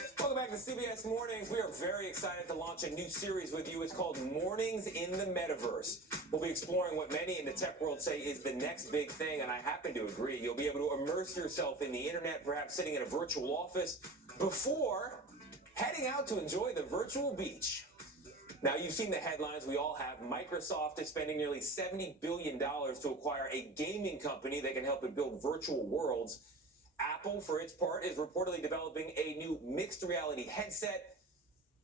Welcome back to CBS Mornings. We are very excited to launch a new series with you. It's called Mornings in the Metaverse. We'll be exploring what many in the tech world say is the next big thing, and I happen to agree. You'll be able to immerse yourself in the internet, perhaps sitting in a virtual office, before heading out to enjoy the virtual beach. Now, you've seen the headlines. We all have. Microsoft is spending nearly $70 billion to acquire a gaming company that can help it build virtual worlds. Apple, for its part, is reportedly developing a new mixed reality headset.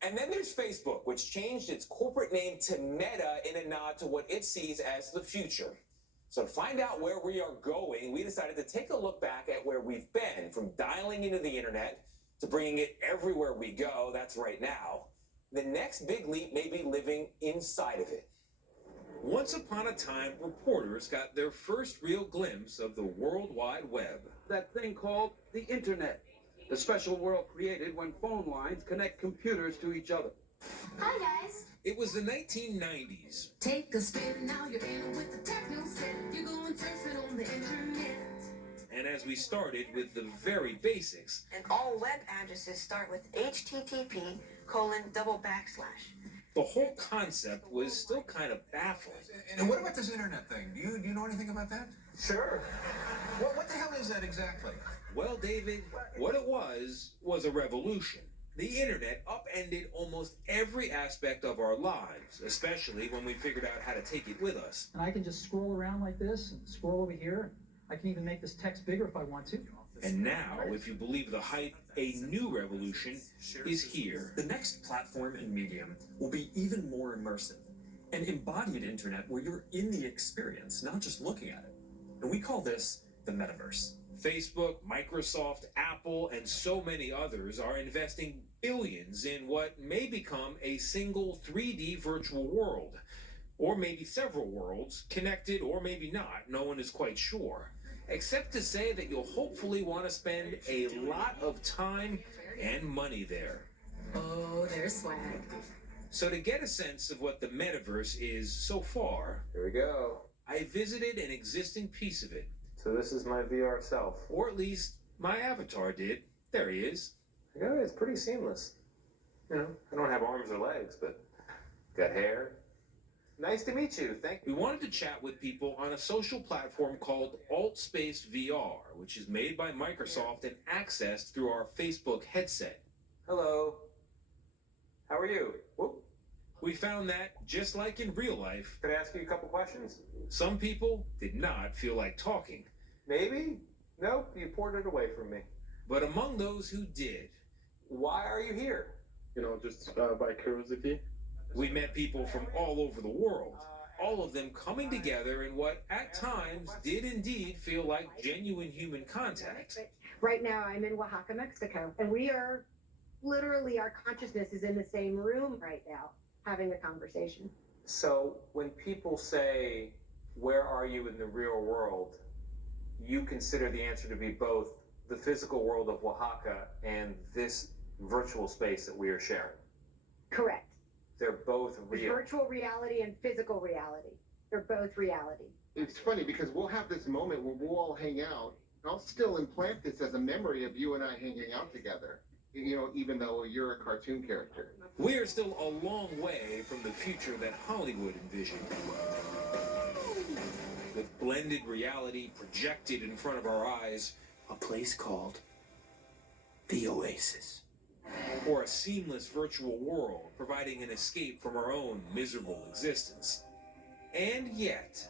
And then there's Facebook, which changed its corporate name to Meta in a nod to what it sees as the future. So to find out where we are going, we decided to take a look back at where we've been, from dialing into the internet to bringing it everywhere we go. That's right now. The next big leap may be living inside of it. Once upon a time, reporters got their first real glimpse of the World Wide Web. That thing called the internet, the special world created when phone lines connect computers to each other. Hi guys. It was the 1990s. Take a spin, now you're in with the techno set. You're going texting on the internet. And as we started with the very basics, And all web addresses start with http:// the whole concept was still kind of baffling. And what about this internet thing? Do you know anything about that? Sure. Well, what the hell is that exactly? Well, David, what it was a revolution. The internet upended almost every aspect of our lives, especially when we figured out how to take it with us. And I can just scroll around like this and scroll over here. I can even make this text bigger if I want to. And now, if you believe the hype, a new revolution is here. The next platform and medium will be even more immersive. An embodied internet where you're in the experience, not just looking at it. And we call this the Metaverse. Facebook, Microsoft, Apple, and so many others are investing billions in what may become a single 3D virtual world. Or maybe several worlds, connected or maybe not, no one is quite sure. Except to say that you'll hopefully want to spend a lot of time and money there. Oh, there's swag. So to get a sense of what the Metaverse is so far, Here we go. I visited an existing piece of it. So this is my VR self. Or at least my avatar did. There he is. Yeah, it's pretty seamless. You know, I don't have arms or legs, but got hair. Nice to meet you. Thank you. We wanted to chat with people on a social platform called AltSpace VR, which is made by Microsoft and accessed through our Facebook headset. Hello. How are you? Whoop. We found that, just like in real life, Could I ask you a couple questions? some people did not feel like talking. Maybe? Nope, you poured it away from me. But among those who did, Why are you here? Just by curiosity. we met people from all over the world, all of them coming together in what at times did indeed feel like genuine human contact. Right now, I'm in Oaxaca, Mexico, and we are literally, our consciousness is in the same room right now, having a conversation. So when people say, where are you in the real world? You consider the answer to be both the physical world of Oaxaca and this virtual space that we are sharing. Correct. They're both There's real. virtual reality and physical reality. They're both reality. It's funny because we'll have this moment where we'll all hang out. I'll still implant this as a memory of you and I hanging out together, even though you're a cartoon character. We are still a long way from the future that Hollywood envisioned. With blended reality projected in front of our eyes, A place called the Oasis. or a seamless virtual world providing an escape from our own miserable existence. And yet,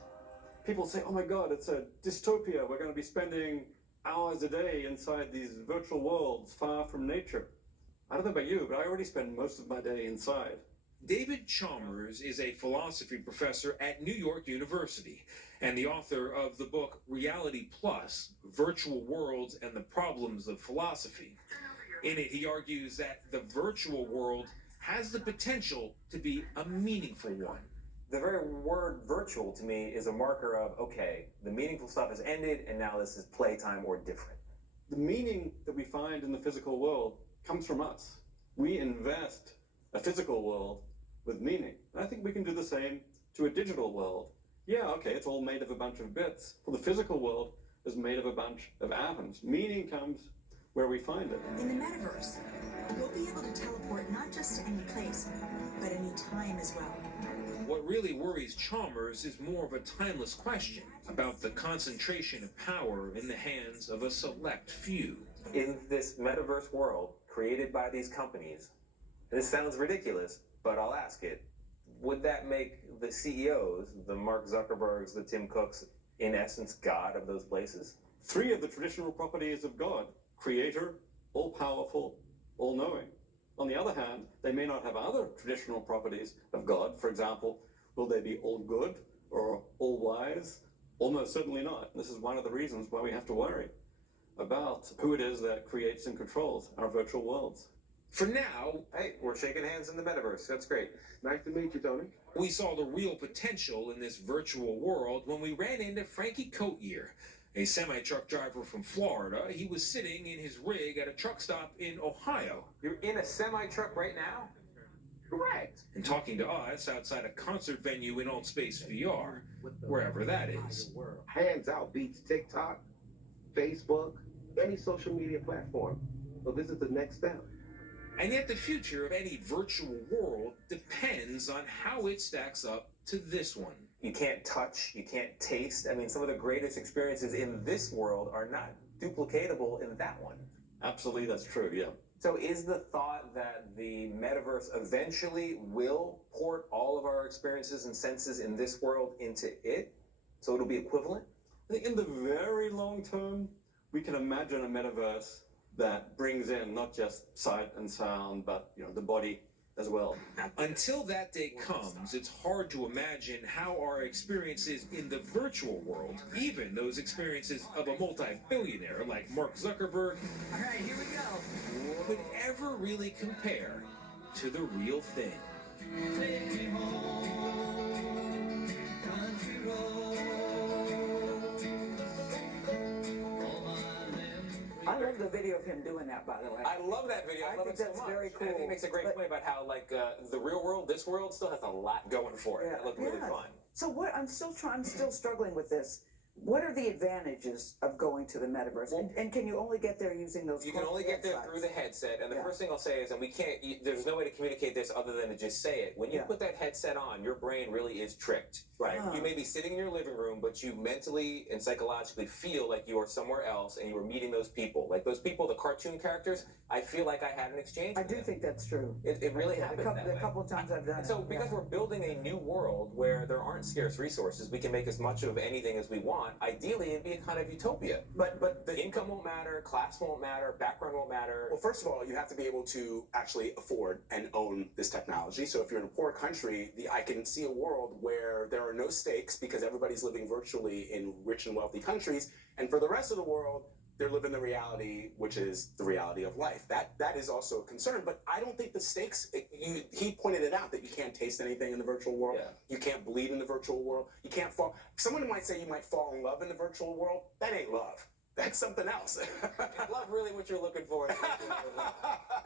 People say, oh my God, it's a dystopia. We're going to be spending hours a day inside these virtual worlds far from nature. I don't know about you, but I already spend most of my day inside. David Chalmers is a philosophy professor at New York University and the author of the book Reality Plus, Virtual Worlds and the Problems of Philosophy. In it, he argues that the virtual world has the potential to be a meaningful one. The very word virtual to me is a marker of, okay, the meaningful stuff has ended and now this is playtime or different. The meaning that we find in the physical world comes from us. We invest a physical world with meaning. And I think we can do the same to a digital world. Yeah, okay, it's all made of a bunch of bits. Well, the physical world is made of a bunch of atoms. Meaning comes where we find it. In the metaverse, we'll be able to teleport not just to any place, but any time as well. What really worries Chalmers is more of a timeless question about the concentration of power in the hands of a select few. In this metaverse world created by these companies, this sounds ridiculous, but I'll ask it, would that make the CEOs, the Mark Zuckerbergs, the Tim Cooks, in essence, God of those places? 3 of the traditional properties of God: creator, all-powerful, all-knowing. On the other hand, they may not have other traditional properties of God. For example, will they be all-good or all-wise? Almost certainly not. This is one of the reasons why we have to worry about who it is that creates and controls our virtual worlds. For now, Hey, we're shaking hands in the metaverse. That's great. Nice to meet you, Tony. we saw the real potential in this virtual world when we ran into Frankie Cotier, a semi-truck driver from Florida. He was sitting in his rig at a truck stop in Ohio. You're in a semi-truck right now? Correct. And talking to us outside a concert venue in Old Space VR, wherever that is. Hands out beats TikTok, Facebook, any social media platform. So this is the next step. And yet the future of any virtual world depends on how it stacks up to this one. You can't touch, you can't taste. I mean, some of the greatest experiences in this world are not duplicatable in that one. Absolutely, that's true, yeah. So is the thought that the metaverse eventually will port all of our experiences and senses in this world into it? So it'll be equivalent? I think in the very long term, we can imagine a metaverse that brings in not just sight and sound, but the body as well. Until that day comes, it's hard to imagine how our experiences in the virtual world, even those experiences of a multi-billionaire like Mark Zuckerberg, All right, here we go. could ever really compare to the real thing. I love the video of him doing that, by the way. I love that video. I love think it so that's much. very cool. I think it makes a great point about how, the real world, this world, still has a lot going for it. It looked really fun. So what? I'm still struggling with this. What are the advantages of going to the metaverse? And can you only get there using those? You can only get there through the headset. And the first thing I'll say is, and we can't, there's no way to communicate this other than to just say it. When you put that headset on, your brain really is tricked. Right. You may be sitting in your living room, but you mentally and psychologically feel like you are somewhere else and you are meeting those people. Like those people, the cartoon characters, I feel like I had an exchange with them. think that's true. It really happened that way. A couple of times I've done it. So because we're building a new world where there aren't scarce resources, we can make as much of anything as we want. Ideally, it'd be a kind of utopia. But the Income won't matter, class won't matter, background won't matter. Well, first of all, you have to be able to actually afford and own this technology. So if you're in a poor country, I can see a world where there are no stakes because everybody's living virtually in rich and wealthy countries. And for the rest of the world, they're living the reality, which is the reality of life. That is also a concern, but I don't think the stakes, he pointed it out that you can't taste anything in the virtual world. Yeah. You can't bleed in the virtual world. You can't fall. Someone might say you might fall in love in the virtual world. That ain't love. That's something else. Is love really what you're looking for? I'm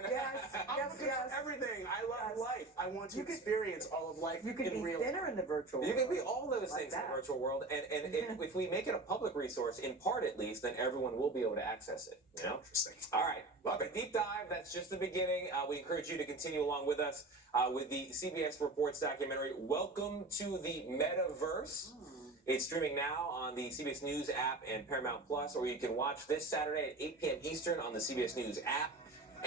looking for everything. I love life. I want to experience all of life You could in be real thinner time. in the virtual world. You can be all those Like things in that. the virtual world, and if we make it a public resource, in part at least, then everyone will be able to access it. You know? Interesting. All right, love it. Deep dive. That's just the beginning. We encourage you to continue along with us with the CBS Reports documentary. Welcome to the Metaverse. It's streaming now on the CBS News app and Paramount Plus, or you can watch this Saturday at 8 p.m. Eastern on the CBS News app.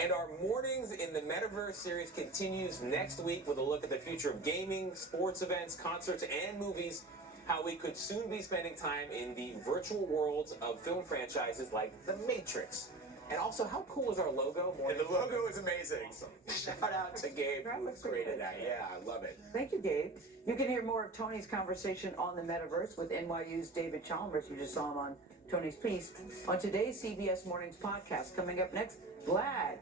And our Mornings in the Metaverse series continues next week with a look at the future of gaming, sports events, concerts, and movies, how we could soon be spending time in the virtual worlds of film franchises like The Matrix. And also, how cool is our logo? And the logo is amazing. Shout out to Gabe who created that. Yeah, I love it. Thank you, Gabe. You can hear more of Tony's conversation on the metaverse with NYU's David Chalmers. You just saw him on Tony's piece on today's CBS Mornings podcast. Coming up next, Vlad,